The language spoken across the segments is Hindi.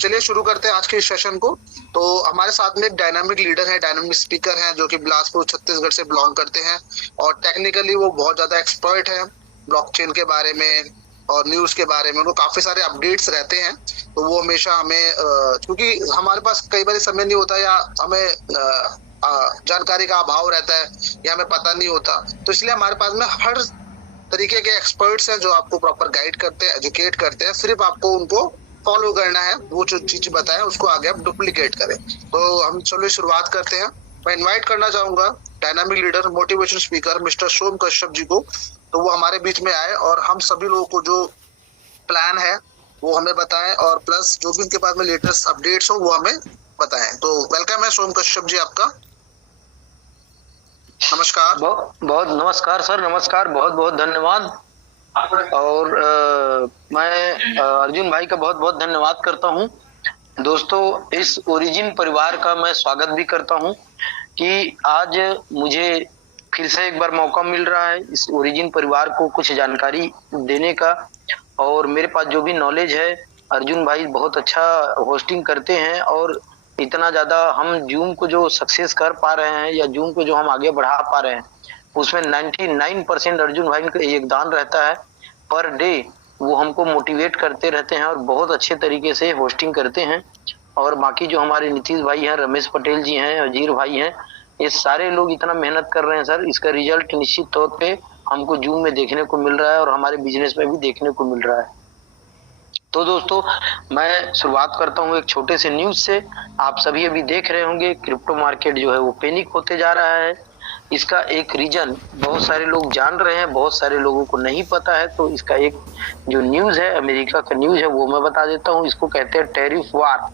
चलिए शुरू करते हैं आज के इस सेशन को। तो हमारे साथ में एक डायनामिक लीडर है, डायनामिक स्पीकर हैं, जो कि बिलासपुर छत्तीसगढ़ से बिलोंग करते हैं और टेक्निकली वो बहुत ज्यादा एक्सपर्ट है ब्लॉकचेन के बारे में और न्यूज के बारे में। उनको काफी सारे अपडेट्स रहते हैं, तो वो हमेशा हमें क्योंकि हमारे पास कई बार समय नहीं होता या हमें जानकारी का अभाव रहता है या हमें पता नहीं होता, तो इसलिए हमारे पास में हर तरीके के एक्सपर्ट्स हैं जो आपको प्रॉपर गाइड करते हैं, एजुकेट करते हैं। सिर्फ आपको उनको फॉलो करना है, वो जो चीज बताए उसको आगे आप डुप्लीकेट करें। तो हम चलो शुरुआत करते हैं। मैं इनवाइट करना चाहूंगा dynamic leader, motivation speaker mister Som Kashyap ji को, तो वो हमारे बीच में आए और हम सभी लोगों को जो प्लान है वो हमें बताएं और प्लस जो भी उनके पास में लेटेस्ट अपडेट्स हो वो हमें बताएं। तो वेलकम है सोम कश्यप जी आपका। नमस्कार। बहुत नमस्कार सर, नमस्कार, बहुत बहुत धन्यवाद। और मैं अर्जुन भाई का बहुत बहुत धन्यवाद करता हूं। दोस्तों, इस ओरिजिन परिवार का मैं स्वागत भी करता हूं कि आज मुझे फिर से एक बार मौका मिल रहा है इस ओरिजिन परिवार को कुछ जानकारी देने का। और मेरे पास जो भी नॉलेज है, अर्जुन भाई बहुत अच्छा होस्टिंग करते हैं और इतना ज्यादा हम जूम को जो सक्सेस कर पा रहे हैं या जूम को जो हम आगे बढ़ा पा रहे हैं, उसमें 99% अर्जुन भाई का योगदान रहता है। पर डे वो हमको मोटिवेट करते रहते हैं और बहुत अच्छे तरीके से होस्टिंग करते हैं। और बाकी जो हमारे नीतीश भाई हैं, रमेश पटेल जी हैं, अजीर भाई हैं, ये सारे लोग इतना मेहनत कर रहे हैं सर। इसका रिजल्ट निश्चित तौर पे हमको जूम में देखने को मिल रहा है और हमारे बिजनेस में भी देखने को मिल रहा है। तो दोस्तों, मैं शुरुआत करता हूँ एक छोटे से न्यूज से। आप सभी अभी देख रहे होंगे क्रिप्टो मार्केट जो है वो पैनिक होते जा रहा है। इसका एक रीजन बहुत सारे लोग जान रहे हैं, बहुत सारे लोगों को नहीं पता है। तो इसका एक जो न्यूज है, अमेरिका का न्यूज है, वो मैं बता देता हूँ। इसको कहते हैं टैरिफ वार।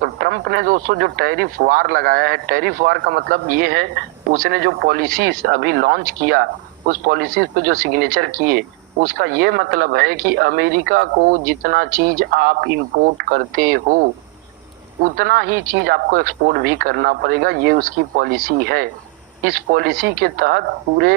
तो ट्रंप ने दोस्तों जो टैरिफ वार लगाया है, टैरिफ वार का मतलब ये है, उसने जो पॉलिसीज अभी लॉन्च किया, उस पॉलिसीज पे जो सिग्नेचर किए, उसका ये मतलब है कि अमेरिका को जितना चीज आप इंपोर्ट करते हो उतना ही चीज आपको एक्सपोर्ट भी करना पड़ेगा। ये उसकी पॉलिसी है। इस पॉलिसी के तहत पूरे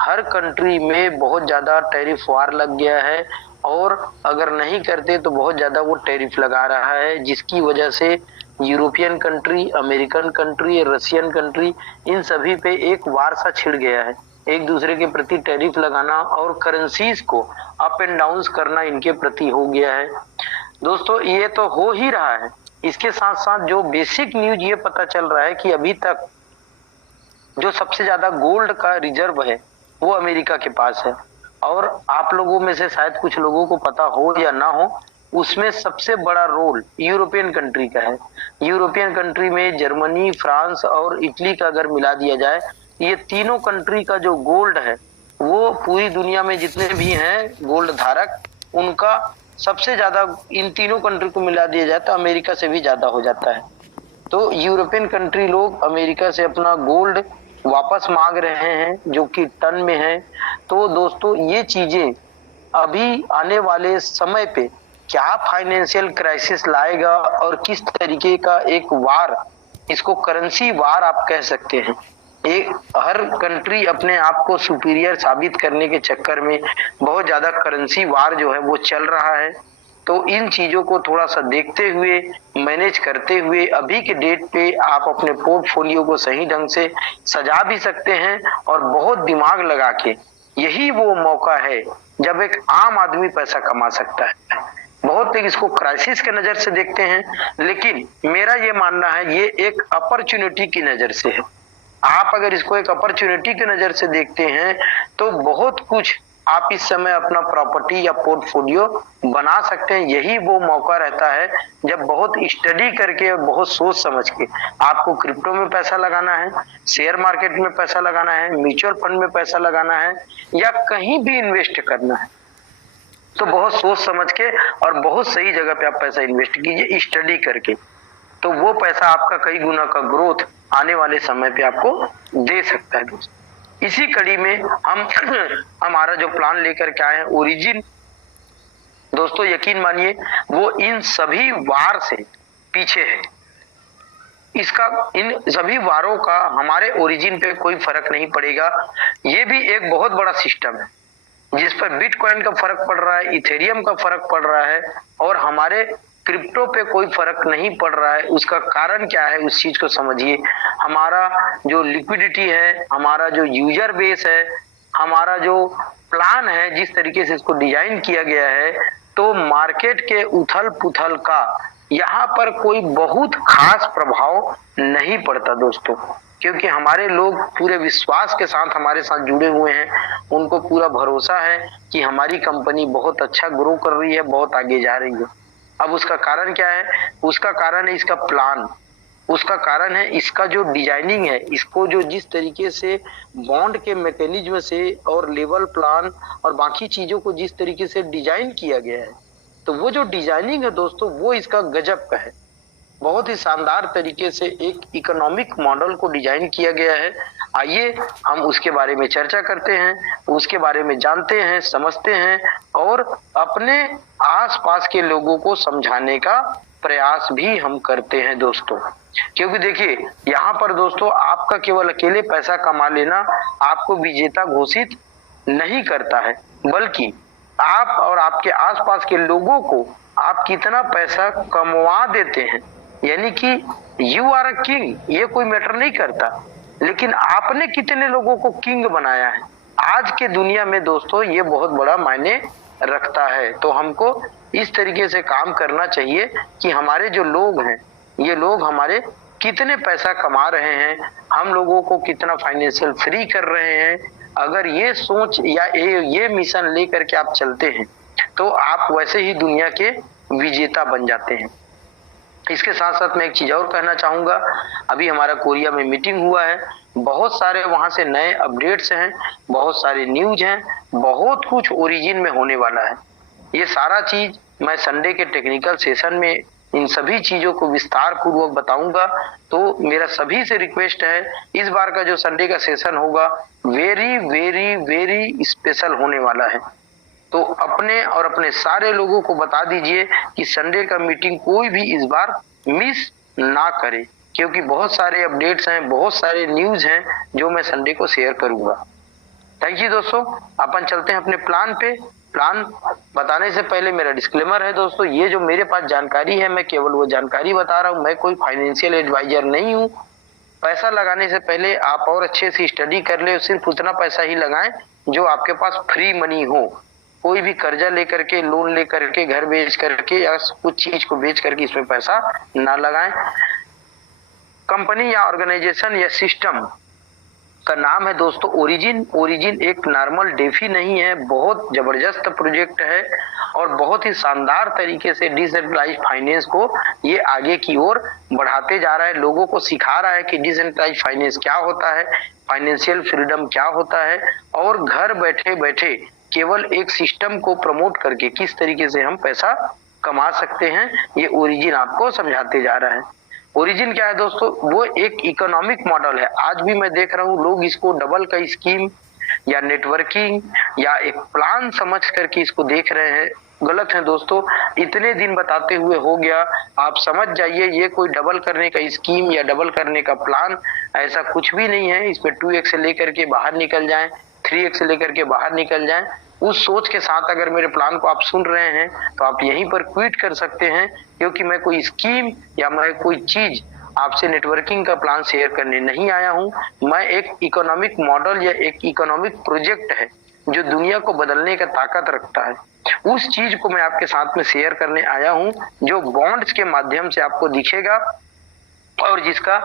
हर कंट्री में बहुत ज्यादा टैरिफ वार लग गया है और अगर नहीं करते तो बहुत ज्यादा वो टैरिफ लगा रहा है, जिसकी वजह से European country, American country, Russian country, इन सभी पे एक वार सा छिड़ गया है। एक दूसरे के प्रति टैरिफ लगाना और करेंसीज को अप एंड डाउन करना इनके प्रति हो गया है। दोस्तों, ये तो हो ही रहा है। इसके साथ साथ जो बेसिक न्यूज ये पता चल रहा है कि अभी तक जो सबसे ज्यादा गोल्ड का रिजर्व है वो अमेरिका के पास है। और आप लोगों में से शायद कुछ लोगों को पता हो या ना हो, उसमें सबसे बड़ा रोल यूरोपियन कंट्री का है। यूरोपियन कंट्री में जर्मनी, फ्रांस और इटली का अगर मिला दिया जाए, ये तीनों कंट्री का जो गोल्ड है वो पूरी दुनिया में जितने भी हैं गोल्ड धारक, उनका सबसे ज्यादा इन तीनों कंट्री को मिला दिया जाए तो अमेरिका से भी ज्यादा हो जाता है। तो यूरोपियन कंट्री लोग अमेरिका से अपना गोल्ड वापस मांग रहे हैं जो कि टन में है। तो दोस्तों, ये चीजें अभी आने वाले समय पे क्या फाइनेंशियल क्राइसिस लाएगा और किस तरीके का एक वार, इसको करेंसी वार आप कह सकते हैं। एक हर कंट्री अपने आप को सुपीरियर साबित करने के चक्कर में बहुत ज्यादा करेंसी वार जो है वो चल रहा है। तो इन चीजों को थोड़ा सा देखते हुए, मैनेज करते हुए अभी के डेट पे आप अपने पोर्टफोलियो को सही ढंग से सजा भी सकते हैं और बहुत दिमाग लगा के। यही वो मौका है जब एक आम आदमी पैसा कमा सकता है। बहुत लोग इसको क्राइसिस के नजर से देखते हैं, लेकिन मेरा ये मानना है ये एक अपॉर्चुनिटी की नजर से है। आप अगर इसको एक अपॉर्चुनिटी की नजर से देखते हैं तो बहुत कुछ आप इस समय अपना प्रॉपर्टी या पोर्टफोलियो बना सकते हैं। यही वो मौका रहता है जब बहुत स्टडी करके और बहुत सोच समझ के आपको क्रिप्टो में पैसा लगाना है, शेयर मार्केट में पैसा लगाना है, म्यूचुअल फंड में पैसा लगाना है या कहीं भी इन्वेस्ट करना है। तो बहुत सोच समझ के और बहुत सही जगह पे आप पैसा इन्वेस्ट कीजिए स्टडी करके, तो वो पैसा आपका कई गुना का ग्रोथ आने वाले समय पे आपको दे सकता है। दोस्तों, इसी कड़ी में हम हमारा जो प्लान लेकर के आए हैं ओरिजिन, दोस्तों यकीन मानिए वो इन सभी वार से पीछे है। इसका इन सभी वारों का हमारे ओरिजिन पे कोई फर्क नहीं पड़ेगा। ये भी एक बहुत बड़ा सिस्टम है जिस पर बिटकॉइन का फर्क पड़ रहा है, इथेरियम का फर्क पड़ रहा है और हमारे क्रिप्टो पे कोई फर्क नहीं पड़ रहा है। उसका कारण क्या है, उस चीज को समझिए। हमारा जो लिक्विडिटी है, हमारा जो यूजर बेस है, हमारा जो प्लान है, जिस तरीके से इसको डिजाइन किया गया है, तो मार्केट के उथल पुथल का यहाँ पर कोई बहुत खास प्रभाव नहीं पड़ता दोस्तों, क्योंकि हमारे लोग पूरे विश्वास के साथ हमारे साथ जुड़े हुए हैं। उनको पूरा भरोसा है कि हमारी कंपनी बहुत अच्छा ग्रो कर रही है, बहुत आगे जा रही है। अब उसका कारण क्या है? उसका कारण है इसका प्लान, उसका कारण है इसका जो डिजाइनिंग है, इसको जो जिस तरीके से बॉन्ड के मैकेनिज्म से और लेवल प्लान और बाकी चीजों को जिस तरीके से डिजाइन किया गया है, तो वो जो डिजाइनिंग है दोस्तों, वो इसका गजब का है। बहुत ही शानदार तरीके से एक इकोनॉमिक मॉडल को डिजाइन किया गया है। आइए हम उसके बारे में चर्चा करते हैं, उसके बारे में जानते हैं, समझते हैं और अपने आसपास के लोगों को समझाने का प्रयास भी हम करते हैं दोस्तों। क्योंकि देखिए, यहाँ पर दोस्तों आपका केवल अकेले पैसा कमा लेना आपको विजेता घोषित नहीं करता है, बल्कि आप और आपके आसपास के लोगों को आप कितना पैसा कमवा देते हैं, यानी कि यू आर अ किंग, ये कोई मैटर नहीं करता, लेकिन आपने कितने लोगों को किंग बनाया है आज के दुनिया में दोस्तों, ये बहुत बड़ा मायने रखता है। तो हमको इस तरीके से काम करना चाहिए कि हमारे जो लोग हैं, ये लोग हमारे कितने पैसा कमा रहे हैं, हम लोगों को कितना फाइनेंशियल फ्री कर रहे हैं। अगर ये सोच या ये मिशन लेकर के आप चलते हैं, तो आप वैसे ही दुनिया के विजेता बन जाते हैं। इसके साथ साथ मैं एक चीज और कहना चाहूंगा, अभी हमारा कोरिया में मीटिंग हुआ है, बहुत सारे वहां से नए अपडेट्स हैं, बहुत सारे न्यूज हैं, बहुत कुछ ओरिजिन में होने वाला है। ये सारा चीज मैं संडे के टेक्निकल सेशन में इन सभी चीजों को विस्तार पूर्वक बताऊंगा। तो मेरा सभी से रिक्वेस्ट है, इस बार का जो संडे का सेशन होगा वेरी वेरी वेरी स्पेशल होने वाला है। तो अपने और अपने सारे लोगों को बता दीजिए कि संडे का मीटिंग कोई भी इस बार मिस ना करे, क्योंकि बहुत सारे अपडेट्स हैं, बहुत सारे न्यूज हैं जो मैं संडे को शेयर करूंगा। थैंक यू दोस्तों। अपन चलते हैं अपने प्लान पे। प्लान बताने से पहले मेरा डिस्क्लेमर है दोस्तों, ये जो मेरे पास जानकारी है, मैं केवल वो जानकारी बता रहा हूँ, मैं कोई फाइनेंशियल एडवाइजर नहीं हूँ। पैसा लगाने से पहले आप और अच्छे से स्टडी कर ले, सिर्फ उतना पैसा ही लगाएं जो आपके पास फ्री मनी हो। कोई भी कर्जा लेकर के, लोन लेकर के, घर बेच करके या कुछ चीज को बेच करके इसमें पैसा ना लगाएं। कंपनी या ऑर्गेनाइजेशन या सिस्टम का नाम है दोस्तों ओरिजिन। ओरिजिन एक नॉर्मल डेफी नहीं है, बहुत जबरदस्त प्रोजेक्ट है और बहुत ही शानदार तरीके से डिसेंट्रलाइज फाइनेंस को ये आगे की ओर बढ़ाते जा रहा है, लोगों को सिखा रहा है कि डिसेंट्रलाइज फाइनेंस क्या होता है, फाइनेंशियल फ्रीडम क्या होता है, और घर बैठे बैठे केवल एक सिस्टम को प्रमोट करके किस तरीके से हम पैसा कमा सकते हैं, ये ओरिजिन आपको समझाते जा रहा है। ओरिजिन क्या है दोस्तों? वो एक इकोनॉमिक मॉडल है। आज भी मैं देख रहा हूँ लोग इसको डबल का स्कीम या नेटवर्किंग या एक प्लान समझ करके इसको देख रहे हैं। गलत है दोस्तों, इतने दिन बताते हुए हो गया, आप समझ जाइए ये कोई डबल करने का स्कीम या डबल करने का प्लान ऐसा कुछ भी नहीं है। इसमें 2x से लेकर के बाहर निकल जाएं, 3x से लेकर के बाहर निकल जाएं। उस सोच के साथ अगर मेरे प्लान को आप सुन रहे हैं तो आप यहीं पर क्विट कर सकते हैं, क्योंकि मैं कोई स्कीम या मैं कोई चीज आपसे नेटवर्किंग का प्लान शेयर करने नहीं आया हूं। मैं एक इकोनॉमिक मॉडल या एक इकोनॉमिक प्रोजेक्ट है जो दुनिया को बदलने का ताकत रखता है, उस चीज को मैं आपके साथ में शेयर करने आया हूं, जो बॉन्ड्स के माध्यम से आपको दिखेगा और जिसका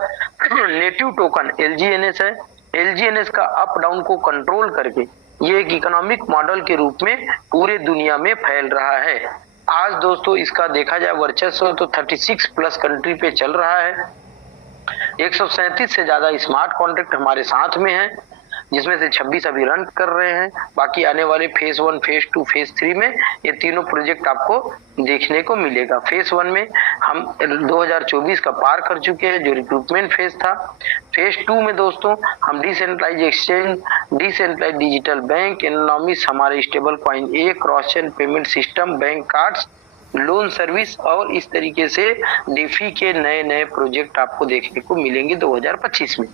नेटिव टोकन LGNS है। LGNS का अप डाउन को कंट्रोल करके ये एक इकोनॉमिक मॉडल के रूप में पूरे दुनिया में फैल रहा है। आज दोस्तों इसका देखा जाए वर्चस्व तो 36 प्लस कंट्री पे चल रहा है। 137 से ज्यादा स्मार्ट कॉन्ट्रैक्ट हमारे साथ में है, जिसमें से 26 अभी रन कर रहे हैं। बाकी आने वाले फेज 1, फेज 2, फेज 3 में ये तीनों प्रोजेक्ट आपको देखने को मिलेगा। फेज 1 में हम 2024 का पार कर चुके हैं, जो रिक्रूटमेंट फेज था। फेज 2 में दोस्तों हम decentralise exchange, decentralise digital bank, economics, हमारे स्टेबल कॉइन ए, cross chain payment system, bank cards, loan service और इस तरीके से डेफी के नए नए प्रोजेक्ट आपको देखने को मिलेंगे 2025 में।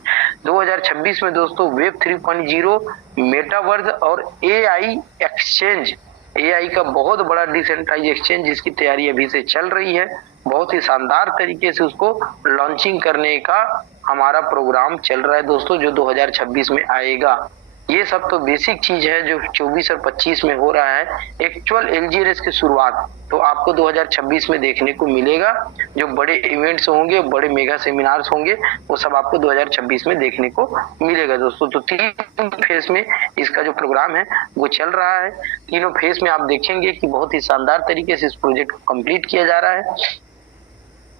2026 में दोस्तों वेब 3.0, मेटावर्स और AI एक्सचेंज एआई का बहुत बड़ा डिसेंट्रलाइज एक्सचेंज जिसकी तैयारी अभी से चल रही है, बहुत ही शानदार तरीके से उसको लॉन्चिंग करने का हमारा प्रोग्राम चल रहा है दोस्तों, जो 2026 में आएगा। ये सब तो बेसिक चीज है जो 24 और 25 में हो रहा है। एक्चुअल एलजीआरएस की शुरुआत तो आपको 2026 में देखने को मिलेगा। जो बड़े इवेंट्स होंगे, बड़े मेगा सेमिनार्स होंगे, वो सब आपको 2026 में देखने को मिलेगा दोस्तों। तो 3 फेज में इसका जो प्रोग्राम है वो चल रहा है। तीनों फेज में आप देखेंगे कि बहुत ही शानदार तरीके से इस प्रोजेक्ट को कंप्लीट किया जा रहा है।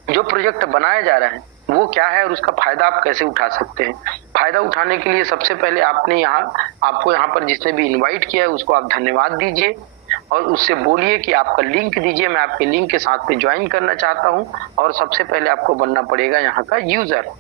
जो प्रोजेक्ट बनाया जा रहा है वो क्या है और उसका फायदा आप कैसे उठा सकते हैं। फायदा उठाने के लिए सबसे पहले आपको यहाँ पर जिसने भी इनवाइट किया है उसको आप धन्यवाद दीजिए और उससे बोलिए कि आपका लिंक दीजिए, मैं आपके लिंक के साथ पे ज्वाइन करना चाहता हूँ। और सबसे पहले आपको बनना पड़ेगा यहाँ का यूजर।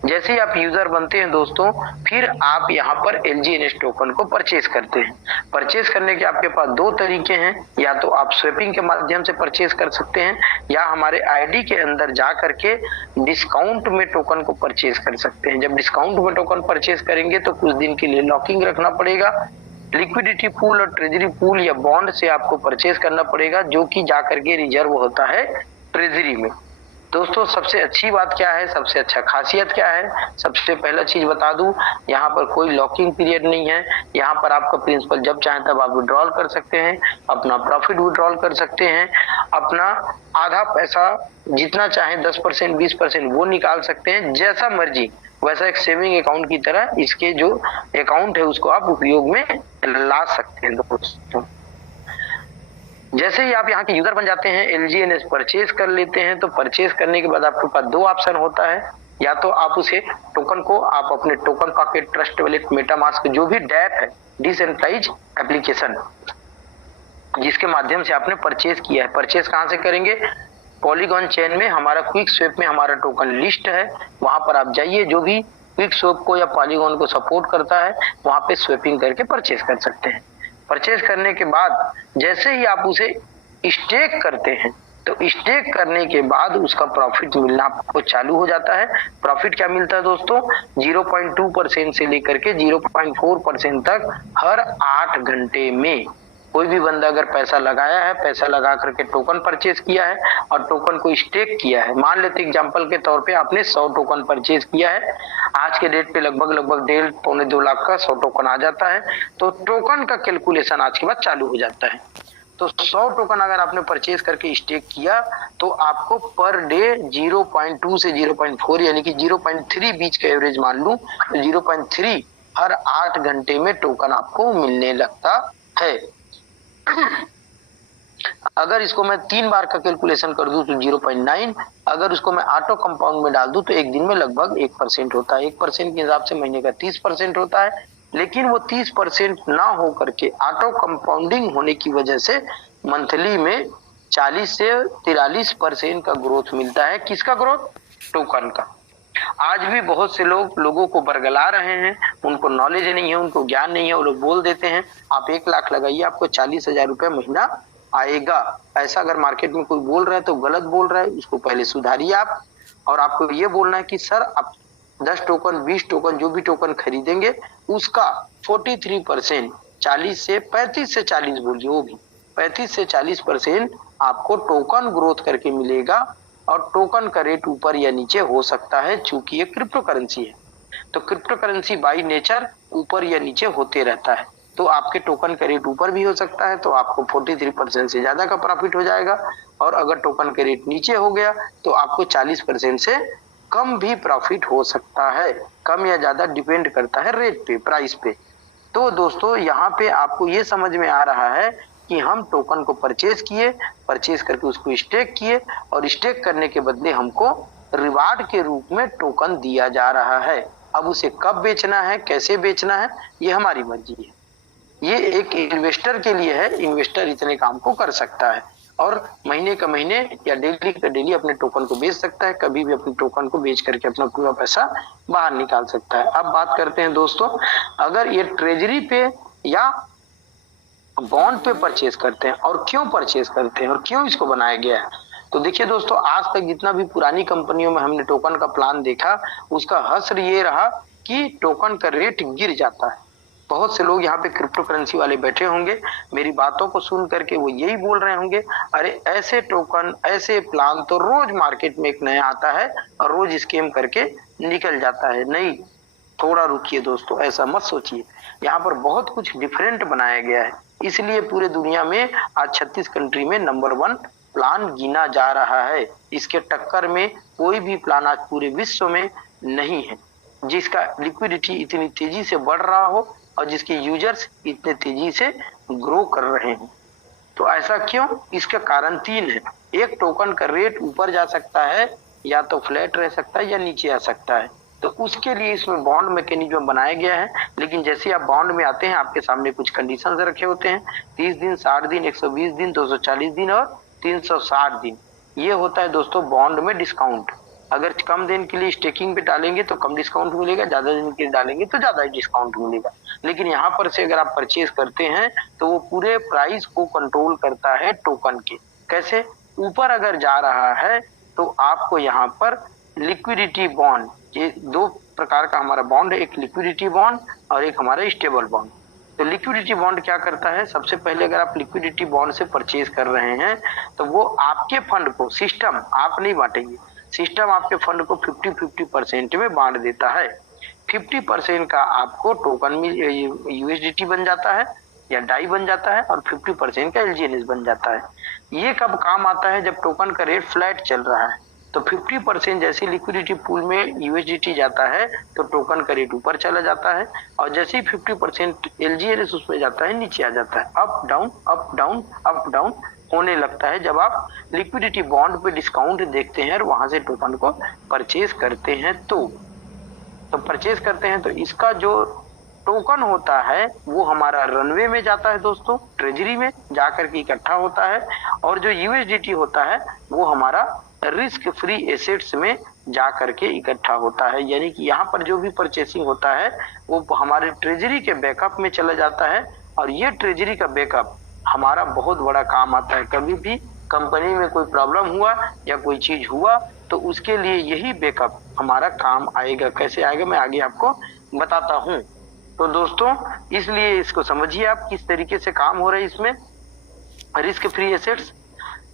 जैसे ही आप यूजर बनते हैं दोस्तों, फिर आप यहाँ पर LGNS टोकन को परचेज करते हैं। परचेज करने के आपके पास 2 तरीके हैं, या तो आप स्वैपिंग के माध्यम से परचेज कर सकते हैं या हमारे आईडी के अंदर जा करके डिस्काउंट में टोकन को परचेज कर सकते हैं। जब डिस्काउंट में टोकन परचेज करेंगे तो कुछ दिन के लिए लॉकिंग रखना पड़ेगा। लिक्विडिटी पूल और ट्रेजरी पूल या बॉन्ड से आपको परचेज करना पड़ेगा, जो कि जा करके रिजर्व होता है ट्रेजरी में। दोस्तों सबसे अच्छी बात क्या है, सबसे अच्छा खासियत क्या है, सबसे पहला चीज बता दूं, यहाँ पर कोई लॉकिंग पीरियड नहीं है। यहाँ पर आपका प्रिंसिपल जब चाहे तब आप विड्रॉल कर सकते हैं, अपना प्रॉफिट विड्रॉल कर सकते हैं, अपना आधा पैसा जितना चाहे 10% 20% वो निकाल सकते हैं, जैसा मर्जी वैसा एक सेविंग अकाउंट की तरह इसके जो अकाउंट है उसको आप उपयोग में ला सकते हैं दोस्तों। जैसे ही आप यहाँ के यूजर बन जाते हैं, LGNS परचेज कर लेते हैं, तो परचेज करने के बाद आपके पास 2 ऑप्शन होता है। या तो आप उसे टोकन को आप अपने token pocket, trust wallet, MetaMask, जो भी डैप है, डिसेंट्रलाइज एप्लीकेशन जिसके माध्यम से आपने परचेज किया है, परचेज कहाँ से करेंगे, पॉलीगॉन चेन में हमारा क्विक स्वैप में हमारा टोकन लिस्ट है, वहां पर आप जाइए, जो भी क्विक स्वैप को या पॉलीगॉन को सपोर्ट करता है वहां पे स्वैपिंग करके परचेज कर सकते हैं। परचेज करने के बाद जैसे ही आप उसे स्टेक करते हैं, तो स्टेक करने के बाद उसका प्रॉफिट मिलना आपको चालू हो जाता है। प्रॉफिट क्या मिलता है दोस्तों, 0.2% से लेकर के 0.4% तक हर 8 घंटे में। कोई भी बंदा अगर पैसा लगाया है, पैसा लगा करके टोकन परचेज किया है और टोकन को स्टेक किया है, मान लेते एग्जांपल के तौर पे आपने 100 टोकन परचेज किया है, आज के डेट पे लगभग 1.5-2 लाख का 100 टोकन आ जाता है, तो टोकन का कैलकुलेशन आज के बाद चालू हो जाता है। तो 100 टोकन अगर आपने परचेज करके स्टेक किया तो आपको पर डे 0.2 से 0.4 यानी कि 0.3 बीच का एवरेज मान लूं, तो 0.3 हर 8 घंटे में टोकन आपको मिलने लगता है। अगर इसको मैं 3 बार का कैलकुलेशन कर दूं तो 0.9, अगर उसको मैं ऑटो कंपाउंड में डाल दूं तो एक दिन में लगभग 1% होता है। 1% के हिसाब से महीने का 30% होता है, लेकिन वो 30% ना हो करके ऑटो कंपाउंडिंग होने की वजह से मंथली में 40 से 43% का ग्रोथ मिलता है। किसका ग्रोथ, टोकन का। आज भी बहुत से लोगों को बरगला रहे हैं, उनको नॉलेज नहीं है, उनको ज्ञान नहीं है, वो लोग बोल देते हैं आप 1 लाख लगाइए आपको 40,000 रुपए महीना आएगा। ऐसा अगर मार्केट में कोई बोल रहा है तो गलत बोल रहा है, उसको पहले सुधारिए आप। और आपको ये बोलना है कि सर आप 10 टोकन 20 टोकन जो भी टोकन खरीदेंगे उसका 43%, 40 से 35 से 40 बोलिए, वो भी 35 से 40% आपको टोकन ग्रोथ करके मिलेगा। और टोकन का रेट ऊपर या नीचे हो सकता है, चूंकि ये क्रिप्टो करेंसी है, तो क्रिप्टो करेंसी बाई नेचर ऊपर या नीचे होते रहता है। तो आपके टोकन का रेट ऊपर भी हो सकता है, तो आपको 43% से ज्यादा का प्रॉफिट हो जाएगा। और अगर टोकन का रेट नीचे हो गया तो आपको 40% से कम भी प्रॉफिट हो सकता है। कम या ज्यादा डिपेंड करता है रेट पे, प्राइस पे। तो दोस्तों यहाँ पे आपको ये समझ में आ रहा है कि हम टोकन को परचेज किए, परचेज करके उसको स्टेक किए, और स्टेक करने के बदले हमको रिवार्ड के रूप में टोकन दिया जा रहा है। अब उसे कब बेचना है, कैसे बेचना है, ये हमारी मर्जी है। ये एक इन्वेस्टर के लिए है, इन्वेस्टर इतने काम को कर सकता है और महीने का महीने या डेली का डेली अपने टोकन को बेच सकता है, कभी भी अपने टोकन को बेच करके अपना पूरा पैसा बाहर निकाल सकता है। अब बात करते हैं दोस्तों, अगर ये ट्रेजरी पे या बॉन्ड पे परचेज करते हैं और क्यों परचेज करते हैं और क्यों इसको बनाया गया है, तो देखिए दोस्तों, आज तक जितना भी पुरानी कंपनियों में हमने टोकन का प्लान देखा, उसका हश्र ये रहा कि टोकन का रेट गिर जाता है। बहुत से लोग यहाँ पे क्रिप्टो करेंसी वाले बैठे होंगे, मेरी बातों को सुन करके वो यही बोल रहे होंगे, अरे ऐसे टोकन ऐसे प्लान तो रोज मार्केट में एक नया आता है और रोज स्कैम करके निकल जाता है। नहीं, थोड़ा रुकिए दोस्तों, ऐसा मत सोचिए। यहाँ पर बहुत कुछ डिफरेंट बनाया गया है, इसलिए पूरे दुनिया में आज 36 कंट्री में नंबर 1 प्लान गिना जा रहा है। इसके टक्कर में कोई भी प्लान आज पूरे विश्व में नहीं है जिसका लिक्विडिटी इतनी तेजी से बढ़ रहा हो और जिसके यूजर्स इतने तेजी से ग्रो कर रहे हैं। तो ऐसा क्यों? इसका कारण 3 है। एक, टोकन का रेट ऊपर जा सकता है, या तो फ्लैट रह सकता है या नीचे आ सकता है। तो उसके लिए इसमें बॉन्ड मैकेनिज्म बनाया गया है। लेकिन जैसे आप बॉन्ड में आते हैं, आपके सामने कुछ कंडीशंस रखे होते हैं, 30 दिन, 60 दिन, 120 दिन, 240 दिन और 360 दिन। ये होता है दोस्तों बॉन्ड में डिस्काउंट। अगर कम दिन के लिए स्टेकिंग पे डालेंगे तो कम डिस्काउंट मिलेगा, ज्यादा दिन के लिए डालेंगे तो ज्यादा डिस्काउंट मिलेगा। लेकिन यहाँ पर से अगर आप परचेज करते हैं तो वो पूरे प्राइस को कंट्रोल करता है टोकन के। कैसे? ऊपर अगर जा रहा है तो आपको यहाँ पर लिक्विडिटी बॉन्ड, ये 2 प्रकार का हमारा बॉन्ड है, एक लिक्विडिटी बॉन्ड और एक हमारा स्टेबल बॉन्ड। तो लिक्विडिटी बॉन्ड क्या करता है? सबसे पहले अगर आप लिक्विडिटी बॉन्ड से परचेज कर रहे हैं तो वो आपके फंड को, सिस्टम आप नहीं बांटेंगे, सिस्टम आपके फंड को 50-50% में बांट देता है। 50% का आपको टोकन में यूएसडीटी बन जाता है या डाई बन जाता है और 50% का एलजीएनएस बन जाता है। ये कब काम आता है? जब टोकन का रेट फ्लैट चल रहा है। तो 50% जैसे लिक्विडिटी पूल में यूएसडीटी जाता है तो टोकन का रेट ऊपर चला जाता है, और जैसे ही 50% एलजीएनएस उसमें जाता है नीचे आ जाता है। Up down up down up down होने लगता है जब आप लिक्विडिटी बॉन्ड पे डिस्काउंट देखते हैं और वहां से टोकन को परचेज करते हैं। तो परचेज करते हैं तो इसका जो टोकन होता है वो हमारा रनवे में जाता है दोस्तों, ट्रेजरी में जाकर के इकट्ठा होता है, और जो यूएसडीटी होता है वो हमारा रिस्क फ्री एसेट्स में जा करके इकट्ठा होता है। यानी कि यहाँ पर जो भी परचेसिंग होता है वो हमारे ट्रेजरी के बैकअप में चला जाता है, और ये ट्रेजरी का बैकअप हमारा बहुत बड़ा काम आता है। कभी भी कंपनी में कोई प्रॉब्लम हुआ या कोई चीज हुआ तो उसके लिए यही बैकअप हमारा काम आएगा। कैसे आएगा मैं आगे आपको बताता हूँ। तो दोस्तों इसलिए इसको समझिए आप किस तरीके से काम हो रहा है इसमें। रिस्क फ्री एसेट्स,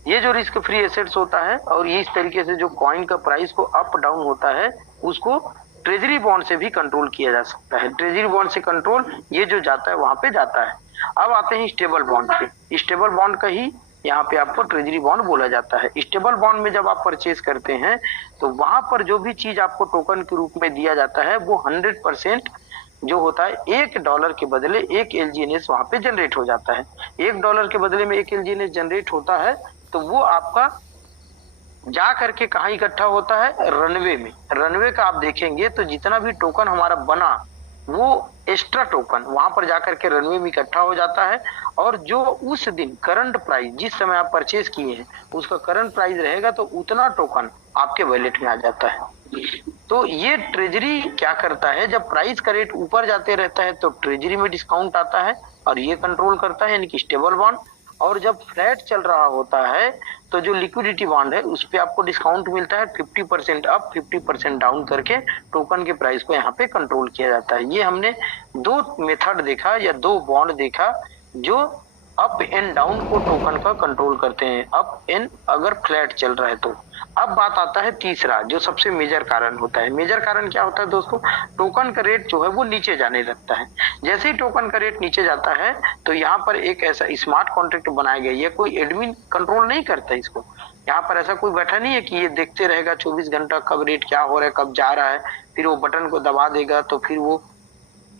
ये जो रिस्क फ्री एसेट्स होता है और ये इस तरीके से जो कॉइन का प्राइस को अप डाउन होता है उसको ट्रेजरी बॉन्ड से भी कंट्रोल किया जा सकता है। ट्रेजरी बॉन्ड से कंट्रोल ये जो जाता है वहां पे जाता है। अब आते हैं स्टेबल बॉन्ड पे। स्टेबल बॉन्ड का ही यहाँ पे आपको ट्रेजरी बॉन्ड बोला जाता है। स्टेबल बॉन्ड में जब आप परचेज करते हैं तो वहां पर जो भी चीज आपको टोकन के रूप में दिया जाता है वो 100% जो होता है $1 के बदले 1 एलजीएनएस वहां पे जनरेट हो जाता है। $1 के बदले में 1 एलजीएनएस जनरेट होता है तो वो आपका जा करके कहाँ इकट्ठा होता है? रनवे में। रनवे का आप देखेंगे तो जितना भी टोकन हमारा बना वो एक्स्ट्रा टोकन वहां पर जाकर के रनवे में इकट्ठा हो जाता है, और जो उस दिन करंट प्राइस जिस समय आप परचेज किए हैं उसका करंट प्राइस रहेगा तो उतना टोकन आपके वॉलेट में आ जाता है। तो ये ट्रेजरी क्या करता है? जब प्राइस का रेट ऊपर जाते रहता है तो ट्रेजरी में डिस्काउंट आता है और ये कंट्रोल करता है, यानी कि स्टेबल बॉन्ड। और जब फ्लैट चल रहा होता है तो जो लिक्विडिटी बॉन्ड है उस पे आपको डिस्काउंट मिलता है 50% अप 50% डाउन करके टोकन के प्राइस को यहाँ पे कंट्रोल किया जाता है। ये हमने 2 मेथड देखा या 2 बॉन्ड देखा जो अप एंड डाउन को टोकन का कंट्रोल करते हैं, अप एंड अगर फ्लैट चल रहा है तो। अब बात आता है तीसरा जो सबसे मेजर कारण होता है। मेजर कारण क्या होता है दोस्तों? टोकन का रेट जो है वो नीचे जाने लगता है। जैसे ही टोकन का रेट नीचे जाता है तो यहाँ पर एक ऐसा स्मार्ट कॉन्ट्रैक्ट बनाया गया है, कोई एडमिन कंट्रोल नहीं करता इसको। यहाँ पर ऐसा कोई बैठा नहीं है कि ये देखते रहेगा 24 घंटा कब रेट क्या हो रहा है, कब जा रहा है, फिर वो बटन को दबा देगा तो फिर वो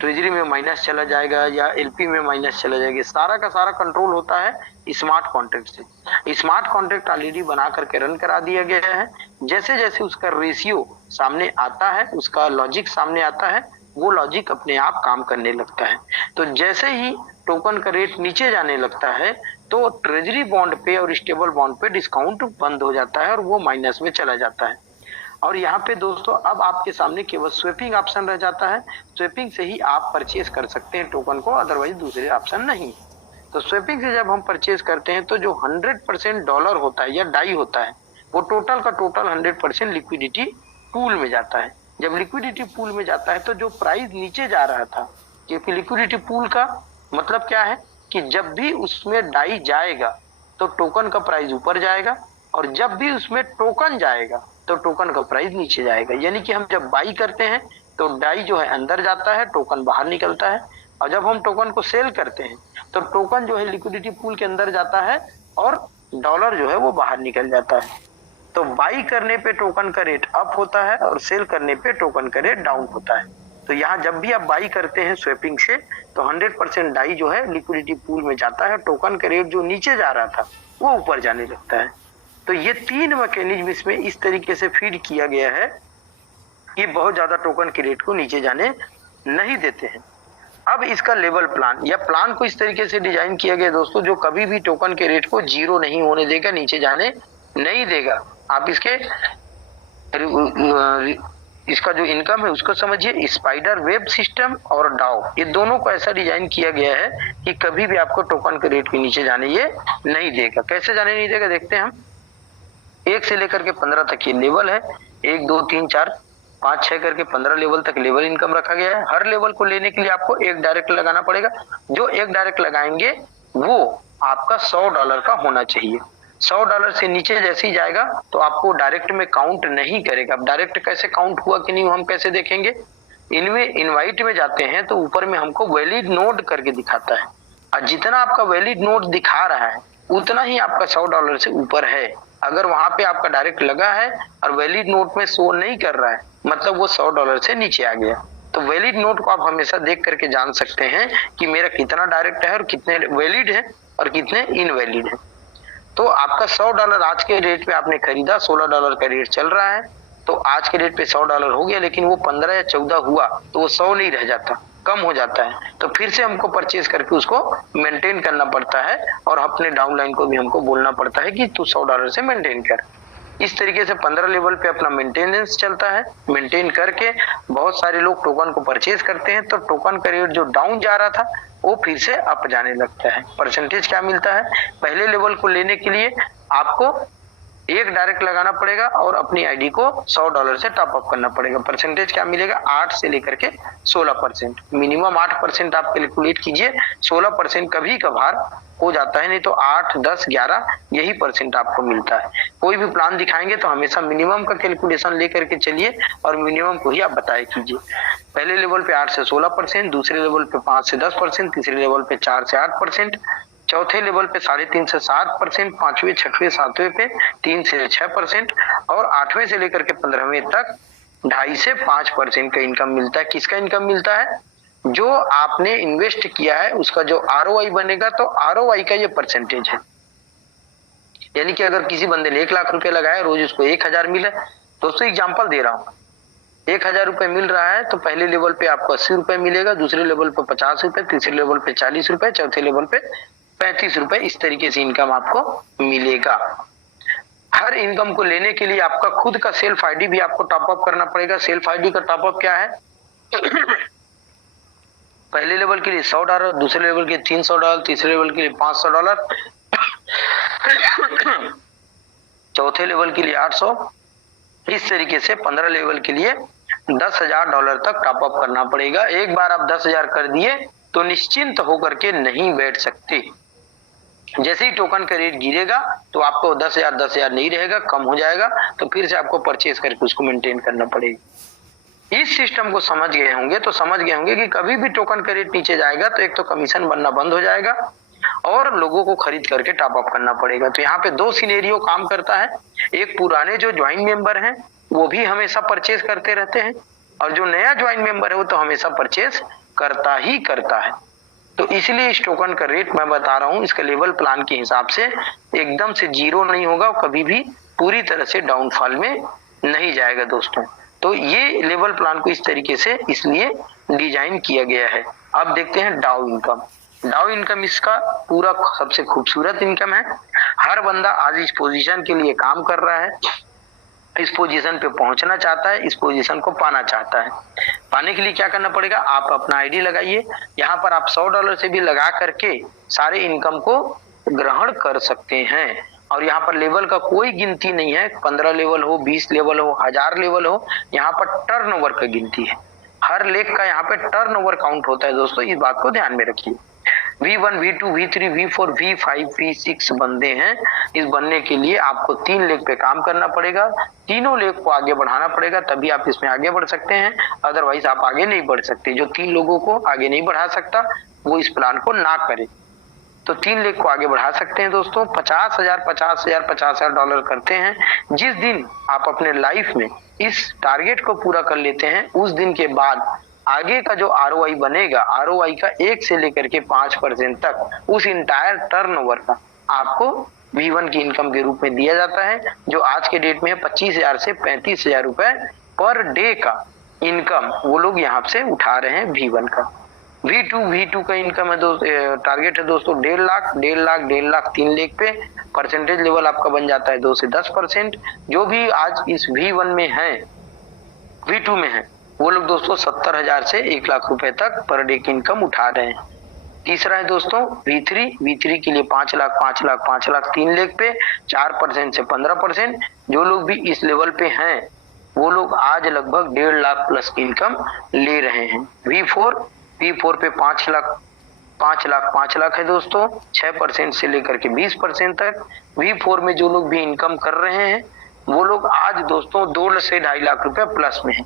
ट्रेजरी में माइनस चला जाएगा या एलपी में माइनस चला जाएगा। सारा का सारा कंट्रोल होता है स्मार्ट कॉन्ट्रैक्ट से। स्मार्ट कॉन्ट्रैक्ट ऑलरेडी बना करके रन करा दिया गया है। जैसे जैसे उसका रेशियो सामने आता है, उसका लॉजिक सामने आता है, वो लॉजिक अपने आप काम करने लगता है। तो जैसे ही टोकन का रेट नीचे जाने लगता है तो ट्रेजरी बॉन्ड पे और स्टेबल बॉन्ड पे डिस्काउंट बंद हो जाता है और वो माइनस में चला जाता है। और यहाँ पे दोस्तों अब आपके सामने केवल स्वेपिंग ऑप्शन रह जाता है। स्वेपिंग से ही आप परचेज कर सकते हैं टोकन को, अदरवाइज दूसरे ऑप्शन नहीं। तो स्वेपिंग से जब हम परचेज करते हैं तो जो 100% डॉलर होता है या डाई होता है वो टोटल का टोटल 100% लिक्विडिटी पूल में जाता है। जब लिक्विडिटी पूल में जाता है तो जो प्राइस नीचे जा रहा था क्योंकि लिक्विडिटी पूल का मतलब क्या है कि जब भी उसमें डाई जाएगा तो टोकन का प्राइस ऊपर जाएगा, और जब भी उसमें टोकन जाएगा तो टोकन का प्राइस नीचे जाएगा। यानी कि हम जब बाई करते हैं तो डाई जो है अंदर जाता है, टोकन बाहर निकलता है, और जब हम टोकन को सेल करते हैं तो टोकन जो है लिक्विडिटी पूल के अंदर जाता है और डॉलर जो है वो बाहर निकल जाता है। तो बाई करने पे टोकन का रेट अप होता है और सेल करने पे टोकन का रेट डाउन होता है। तो यहाँ जब भी आप बाई करते हैं स्वैपिंग से तो 100% डाई जो है लिक्विडिटी पूल में जाता है, टोकन का रेट जो नीचे जा रहा था वो ऊपर जाने लगता है। तो ये 3 मैकेनिज्म इसमें इस तरीके से फीड किया गया है कि बहुत ज्यादा टोकन के रेट को नीचे जाने नहीं देते हैं। अब इसका लेवल प्लान या प्लान को इस तरीके से डिजाइन किया गया दोस्तों, जो कभी भी टोकन के रेट को जीरो नहीं होने देगा, नीचे जाने नहीं देगा। आप इसका जो इनकम है उसको समझिए। स्पाइडर वेब सिस्टम और डाओ, ये दोनों को ऐसा डिजाइन किया गया है कि कभी भी आपको टोकन के रेट के नीचे जाने ये नहीं देगा। कैसे जाने नहीं देगा देखते हैं हम। 1 से लेकर के 15 तक ये लेवल है, 1 2 3 4 5 6 करके 15 लेवल तक लेवल इनकम रखा गया है। हर लेवल को लेने के लिए आपको एक डायरेक्ट लगाना पड़ेगा। जो एक डायरेक्ट लगाएंगे वो आपका $100 का होना चाहिए। $100 से नीचे जैसे ही जाएगा तो आपको डायरेक्ट में काउंट नहीं करेगा। अब डायरेक्ट कैसे काउंट हुआ कि नहीं हम कैसे देखेंगे। इनमें इनवाइट में जाते हैं तो ऊपर में हमको वैलिड नोड करके दिखाता है, और जितना आपका वैलिड नोड दिखा रहा है उतना ही आपका $100 से ऊपर है। अगर वहां पे आपका डायरेक्ट लगा है और वैलिड नोट में शो नहीं कर रहा है मतलब वो $100 से नीचे आ गया। तो वैलिड नोट को आप हमेशा देख करके जान सकते हैं कि मेरा कितना डायरेक्ट है और कितने वैलिड है और कितने इनवैलिड है। तो आपका $100 आज के रेट पे आपने खरीदा, $16 का रेट चल रहा है, तो आज के रेट पे $100 हो गया, लेकिन वो 15 या 14 हुआ तो वो 100 नहीं रह जाता, कम हो जाता है। तो फिर से हमको परचेज करके उसको मेंटेन करना पड़ता है और अपने डाउनलाइन को भी हमको बोलना पड़ता है कि तू $100 से मेंटेन कर। इस तरीके से 15 लेवल पे अपना मेंटेनेंस चलता है। मेंटेन करके बहुत सारे लोग टोकन को परचेज करते हैं, तो टोकन का रेट जो डाउन जा रहा था वो फिर से अप जाने लगता है। परसेंटेज क्या मिलता है, पहले लेवल को लेने के लिए आपको एक डायरेक्ट लगाना पड़ेगा और अपनी आईडी को $100 से टॉप अप करना पड़ेगा। परसेंटेज क्या मिलेगा, 8 से लेकर के 16%, मिनिमम 8% आप कैलकुलेट कीजिए। 16% कभी कभार हो जाता है, नहीं तो 8 10 11 यही परसेंट आपको मिलता है। कोई भी प्लान दिखाएंगे तो हमेशा मिनिमम का कैलकुलेशन लेकर के चलिए और मिनिमम को ही आप बताया कीजिए। पहले लेवल पे 8 से 16%, दूसरे लेवल पे 5 से 10%, तीसरे लेवल पे 4 से 8%, चौथे लेवल पे 3.5 से 7%, 5वें 6वें 7वें पे 3 से 6% और 8वें से लेकर के 15वें तक 2.5 से 5% का इनकम मिलता है। किसका इनकम मिलता है, जो आपने इन्वेस्ट किया है उसका जो आरओआई बनेगा, तो आरओआई का ये परसेंटेज है। यानी कि अगर किसी बंदे ने 1 लाख रुपए लगाया, रोज उसको 1000 मिले, दोस्तों एग्जांपल दे रहा हूँ, 1000 रुपए मिल रहा है तो पहले लेवल पे आपको 80 रुपए मिलेगा, दूसरे लेवल पे 50 रुपए, तीसरे लेवल पे 40 रुपए, चौथे लेवल पे 35 रुपए। इस तरीके से इनकम आपको मिलेगा। हर इनकम को लेने के लिए आपका खुद का सेल्फ आईडी भी आपको टॉप अप करना पड़ेगा। सेल्फ आईडी का टॉप अप क्या है, पहले लेवल के लिए $100, दूसरे लेवल के लिए $300, तीसरे लेवल के लिए $500, चौथे लेवल के लिए 800। इस तरीके से 15 लेवल के लिए $10,000 तक टॉप अप करना पड़ेगा। एक बार आप 10,000 कर दिए तो निश्चिंत होकर के नहीं बैठ सकते। जैसे ही टोकन का रेट गिरेगा तो आपको 10,000 नहीं रहेगा, कम हो जाएगा, तो फिर से आपको परचेज करके उसको मेंटेन करना पड़ेगा। इस सिस्टम को समझ गए होंगे तो समझ गए होंगे कि कभी भी टोकन का रेट नीचे जाएगा तो एक तो कमीशन बनना बंद हो जाएगा और लोगों को खरीद करके टॉप अप करना पड़ेगा। तो यहाँ पे 2 सिनेरियो काम करता है। एक पुराने जो ज्वाइन मेंबर हैं वो भी हमेशा परचेज करते रहते हैं, और जो नया ज्वाइन मेंबर है वो तो हमेशा परचेज करता ही करता है। तो इसलिए इस टोकन का रेट मैं बता रहा हूँ, इसका लेवल प्लान के हिसाब से एकदम से जीरो नहीं होगा, कभी भी पूरी तरह से डाउनफॉल में नहीं जाएगा दोस्तों। तो ये लेवल प्लान को इस तरीके से इसलिए डिजाइन किया गया है। अब देखते हैं डाउ इनकम। डाउ इनकम इसका पूरा सबसे खूबसूरत इनकम है। हर बंदा आज इस पोजीशन के लिए काम कर रहा है, इस पोजीशन पे पहुंचना चाहता है, इस पोजीशन को पाना चाहता है। पाने के लिए क्या करना पड़ेगा, आप अपना आईडी लगाइए। यहाँ पर आप $100 से भी लगा करके सारे इनकम को ग्रहण कर सकते हैं। और यहाँ पर लेवल का कोई गिनती नहीं है, 15 लेवल हो, 20 लेवल हो, 1000 लेवल हो, यहाँ पर टर्नओवर का गिनती है। हर लेख का यहाँ पे टर्नओवर काउंट होता है दोस्तों, इस बात को ध्यान में रखिए। V1, V2, V3, V4, V5, V6 बनते हैं। इस बनने के लिए आपको 3 लेख पे काम करना पड़ेगा, तीनों लेख को आगे बढ़ाना पड़ेगा, तभी आप इसमें आगे बढ़ सकते हैं, अदरवाइज आप आगे नहीं बढ़ सकते। जो 3 लोगों को आगे नहीं बढ़ा सकता वो इस प्लान को ना करे। तो 3 लेख को आगे बढ़ा सकते हैं दोस्तों। 50,000 50,000 50,000 डॉलर करते हैं। जिस दिन आप अपने लाइफ में इस टारगेट को पूरा कर लेते हैं, उस दिन के बाद आगे का जो ROI बनेगा, ROI का 1 से लेकर के 5% तक उस इंटायर टर्नओवर का आपको V1 की इनकम के रूप में दिया जाता है, जो आज के डेट में 25,000 से 35,000 रुपए पर डे का इनकम वो लोग यहाँ से उठा रहे हैं V1 का। V2 का इनकम है दोस्तों, टारगेट है दोस्तों 1.5 लाख 1.5 लाख 1.5 लाख 3 लेख पे। परसेंटेज लेवल आपका बन जाता है 2 से 10%। जो भी आज इस V1 में है, V2 में है, वो लोग दोस्तों 70,000 से 1 लाख रुपए तक पर डे की इनकम उठा रहे हैं। तीसरा है दोस्तों V3 के लिए 5 लाख 5 लाख 5 लाख 3 लेख पे 4% से 15%। जो लोग भी इस लेवल पे हैं वो लोग आज लगभग 1.5 लाख प्लस की इनकम ले रहे हैं। V4 पे 5 लाख है दोस्तों, 6% से लेकर के 20% तक। V4 में जो लोग भी इनकम कर रहे हैं वो लोग आज दोस्तों 2 से 2.5 लाख रुपए प्लस में है।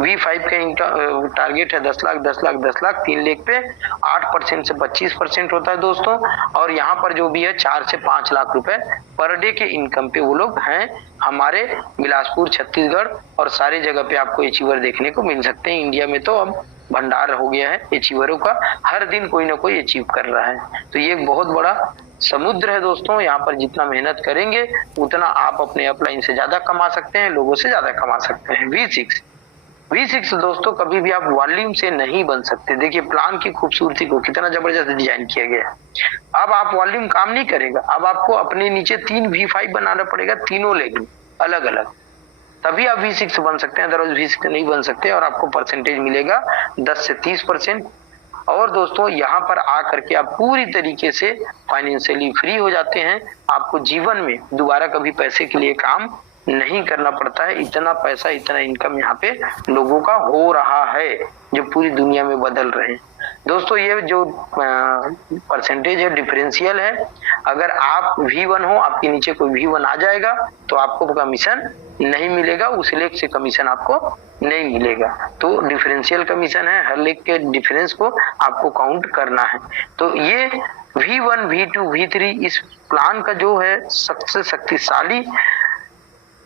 V5 का इनकम टारगेट है 10 लाख 10 लाख 10 लाख 3 लेख पे, 8% से 25% होता है दोस्तों। और यहाँ पर जो भी है 4 से 5 लाख रुपए पर डे के इनकम पे वो लोग हैं। हमारे बिलासपुर छत्तीसगढ़ और सारी जगह पे आपको अचीवर देखने को मिल सकते हैं। इंडिया में तो अब भंडार हो गया है अचीवरों का, हर दिन कोई ना कोई अचीव कर रहा है। तो ये एक बहुत बड़ा समुद्र है दोस्तों। यहाँ पर जितना मेहनत करेंगे उतना आप अपने अपलाइन से ज्यादा कमा सकते हैं, लोगों से ज्यादा कमा सकते हैं। V6 दोस्तों कभी भी आप वॉल्यूम से नहीं बन सकते। देखिए प्लान की खूबसूरती को कितना जबरदस्त डिजाइन किया गया है। अब आप वॉल्यूम काम नहीं करेगा, अब आपको अपने नीचे 3 V5 बनाना पड़ेगा, तीनों लेग अलग अलग, तभी आप V6 बन सकते हैं, अदरवाइज V6 नहीं बन सकते। और आपको परसेंटेज मिलेगा 10 से 30%। और दोस्तों यहाँ पर आकर के आप पूरी तरीके से फाइनेंशियली फ्री हो जाते हैं। आपको जीवन में दोबारा कभी पैसे के लिए काम नहीं करना पड़ता है। इतना पैसा, इतना इनकम यहाँ पे लोगों का हो रहा है जो पूरी दुनिया में बदल रहे हैं। दोस्तों ये जो परसेंटेज है डिफरेंशियल है। अगर आप V1 हो, आपके नीचे कोई V1 आ जाएगा तो आपको कमीशन नहीं मिलेगा, उस लेख से कमीशन आपको नहीं मिलेगा। तो डिफरेंशियल कमीशन है, हर लेख के डिफरेंस को आपको काउंट करना है। तो ये V1 V2 V3 इस प्लान का जो है सबसे शक्तिशाली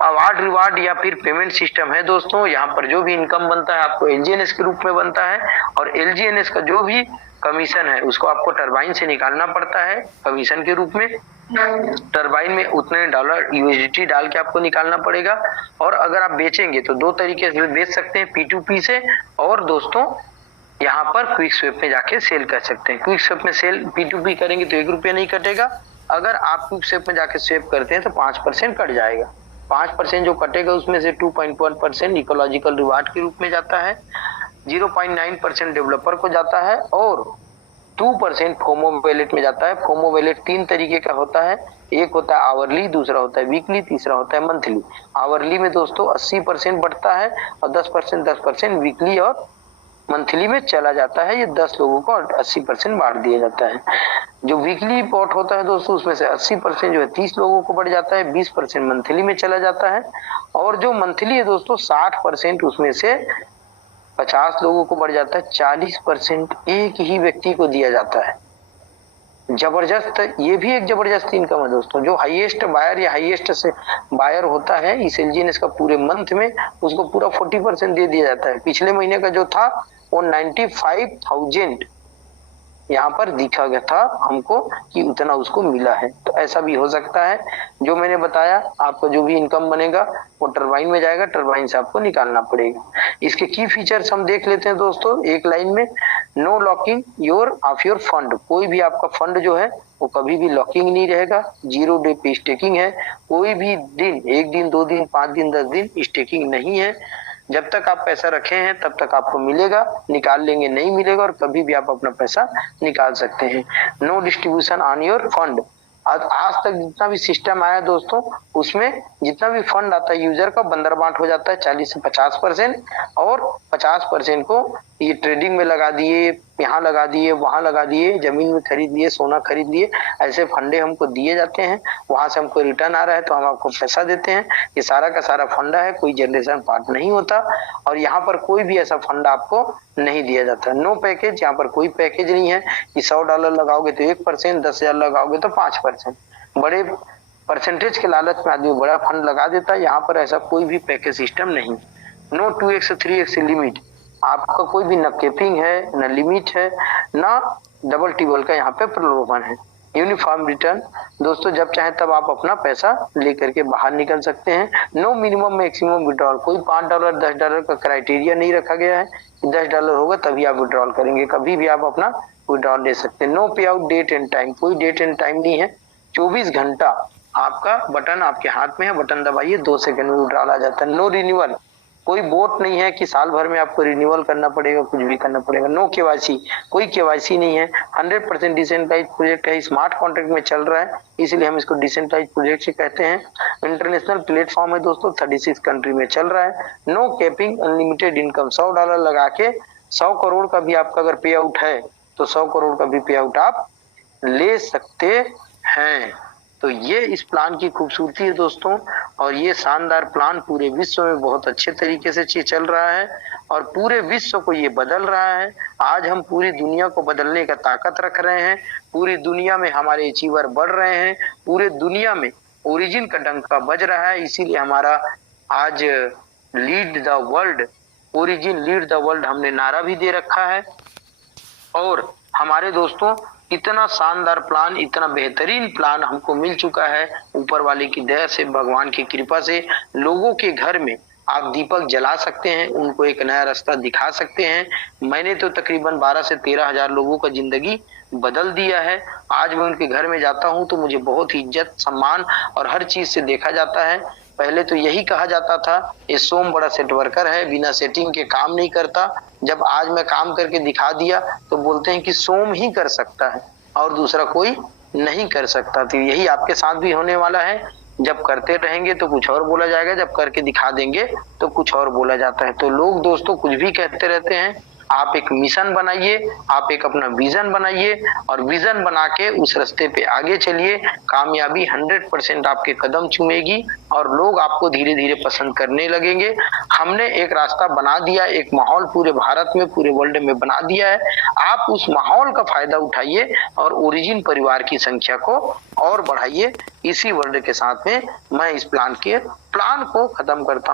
अवार्ड रिवार्ड या फिर पेमेंट सिस्टम है दोस्तों। यहाँ पर जो भी इनकम बनता है आपको LGNS के रूप में बनता है, और LGNS का जो भी कमीशन है उसको आपको टरबाइन से निकालना पड़ता है कमीशन के रूप में। टरबाइन में उतने डॉलर USDT डाल के आपको निकालना पड़ेगा। और अगर आप बेचेंगे तो 2 तरीके से बेच सकते हैं, P2P से, और दोस्तों यहाँ पर क्विक स्वेप में जाके सेल कर सकते हैं। क्विक स्वेप में सेल P2P करेंगे तो 1 रुपया नहीं कटेगा। अगर आप क्विक स्वेप में जाके स्वेप करते हैं तो 5% कट जाएगा। 5% जो कटेगा उसमें से 2.1% इकोलॉजिकल रिवार्ड के रूप में जाता है, 0.9% डेवलपर को जाता है, और 2% फोमो वैलेट में जाता है। फोमो वैलेट 3 तरीके का होता है, एक होता है आवरली, दूसरा होता है वीकली, तीसरा होता है मंथली। आवरली में दोस्तों 80% बढ़ता है और 10% वीकली और मंथली में चला जाता है। ये 10 लोगों को 80% बांट दिया जाता है। जो वीकली पॉट होता है दोस्तों उसमें से 80% जो है 30 लोगों को बढ़ जाता है, 20% मंथली में चला जाता है। और जो मंथली है दोस्तों 60% उसमें से 50 लोगों को बढ़ जाता है, 40% एक ही व्यक्ति को दिया जाता है। जबरदस्त, ये भी एक जबरदस्त इनकम है दोस्तों। जो हाईएस्ट बायर या हाईएस्ट से बायर होता है इस LGNS का पूरे मंथ में, उसको पूरा 40% दे दिया जाता है। पिछले महीने का जो था वो 95,000 यहाँ पर दिखा गया था हमको कि उतना उसको मिला है। तो ऐसा भी हो सकता है। जो मैंने बताया आपको जो भी इनकम बनेगा वो टरबाइन में जाएगा, टरबाइन से आपको निकालना पड़ेगा। इसके की फीचर्स हम देख लेते हैं दोस्तों एक लाइन में। No locking of your fund, कोई भी आपका फंड जो है वो कभी भी लॉकिंग नहीं रहेगा। 0 डे पे स्टेकिंग है, कोई भी दिन, 1 दिन 2 दिन 5 दिन 10 दिन स्टेकिंग नहीं है। जब तक आप पैसा रखे हैं तब तक आपको मिलेगा, निकाल लेंगे नहीं मिलेगा, और कभी भी आप अपना पैसा निकाल सकते हैं। No distribution on your fund, आज तक जितना भी सिस्टम आया दोस्तों, उसमें जितना भी फंड आता है यूजर का बंदरबांट हो जाता है 40 से 50%, और 50% को ये ट्रेडिंग में लगा दिए, यहाँ लगा दिए, वहां लगा दिए, जमीन में खरीद लिए, सोना खरीद लिए, ऐसे फंडे हमको दिए जाते हैं। वहां से हमको रिटर्न आ रहा है तो हम आपको पैसा देते हैं। ये सारा का सारा फंडा है, कोई जनरेशन पार्ट नहीं होता, और यहाँ पर कोई भी ऐसा फंड आपको नहीं दिया जाता। नो पैकेज, यहाँ पर कोई पैकेज नहीं है कि $100 लगाओगे तो 1%, 10,000 लगाओगे तो 5%। बड़े परसेंटेज के लालच में आदमी बड़ा फंड लगा देता है, यहाँ पर ऐसा कोई भी पैकेज सिस्टम नहीं। नो 2x 3x लिमिट, आपका कोई भी न कैपिंग है, न लिमिट है, न डबल टिबल का यहाँ पे प्रलोभन है। यूनिफॉर्म रिटर्न दोस्तों, जब चाहे तब आप अपना पैसा लेकर के बाहर निकल सकते हैं। नो मिनिमम मैक्सिमम विड्रॉल, कोई $5 $10 का क्राइटेरिया नहीं रखा गया है कि $10 होगा तभी आप विड्रॉल करेंगे, कभी भी आप अपना विड्रॉल ले सकते हैं। नो पे आउट डेट एंड टाइम, कोई डेट एंड टाइम नहीं है, 24 घंटा आपका बटन आपके हाथ में है, बटन दबाइए 2 सेकंड में विड्रॉल आ जाता है। नो रिन्यूअल, कोई वोट नहीं है कि साल भर में आपको रिन्यूअल करना पड़ेगा, कुछ भी करना पड़ेगा। नो केवाईसी, कोई केवाईसी नहीं है। 100% डिसेंट्रलाइज प्रोजेक्ट है, स्मार्ट कॉन्ट्रैक्ट में चल रहा है, इसलिए हम इसको डिसेंट्रलाइज प्रोजेक्ट से कहते हैं। इंटरनेशनल प्लेटफॉर्म है दोस्तों, 36 कंट्री में चल रहा है। नो कैपिंग, अनलिमिटेड इनकम, $100 लगा के 100 करोड़ का भी आपका अगर पे आउट है तो 100 करोड़ का भी पे आउट आप ले सकते हैं। तो ये इस प्लान की खूबसूरती है दोस्तों, और ये शानदार प्लान पूरे विश्व में बहुत अच्छे तरीके से चल रहा है, और पूरे विश्व को ये बदल रहा है। आज हम पूरी दुनिया को बदलने का ताकत रख रहे हैं, पूरी दुनिया में हमारे अचीवर बढ़ रहे हैं, पूरे दुनिया में ओरिजिन का डंका बज रहा है। इसीलिए हमारा आज lead the world, origin lead the world हमने नारा भी दे रखा है। और हमारे दोस्तों इतना शानदार प्लान, इतना बेहतरीन प्लान हमको मिल चुका है ऊपर वाले की दया से, भगवान की कृपा से। लोगों के घर में आप दीपक जला सकते हैं, उनको एक नया रास्ता दिखा सकते हैं। मैंने तो तकरीबन 12 से 13 हजार लोगों का जिंदगी बदल दिया है। आज मैं उनके घर में जाता हूं तो मुझे बहुत ही इज्जत, सम्मान और हर चीज से देखा जाता है। पहले तो यही कहा जाता था ये सोम बड़ा सेट वर्कर है, बिना सेटिंग के काम नहीं करता। जब आज मैं काम करके दिखा दिया तो बोलते हैं कि सोम ही कर सकता है और दूसरा कोई नहीं कर सकता। तो यही आपके साथ भी होने वाला है, जब करते रहेंगे तो कुछ और बोला जाएगा, जब करके दिखा देंगे तो कुछ और बोला जाता है। तो लोग दोस्तों कुछ भी कहते रहते हैं, आप एक मिशन बनाइए, आप एक अपना विजन बनाइए, और विजन बना के उस रास्ते पे आगे चलिए। कामयाबी 100% आपके कदम चूमेगी और लोग आपको धीरे धीरे पसंद करने लगेंगे। हमने एक रास्ता बना दिया, एक माहौल पूरे भारत में, पूरे वर्ल्ड में बना दिया है। आप उस माहौल का फायदा उठाइए और ओरिजिन परिवार की संख्या को और बढ़ाइए। इसी वर्ड के साथ में मैं इस प्लान को खत्म करता हूँ।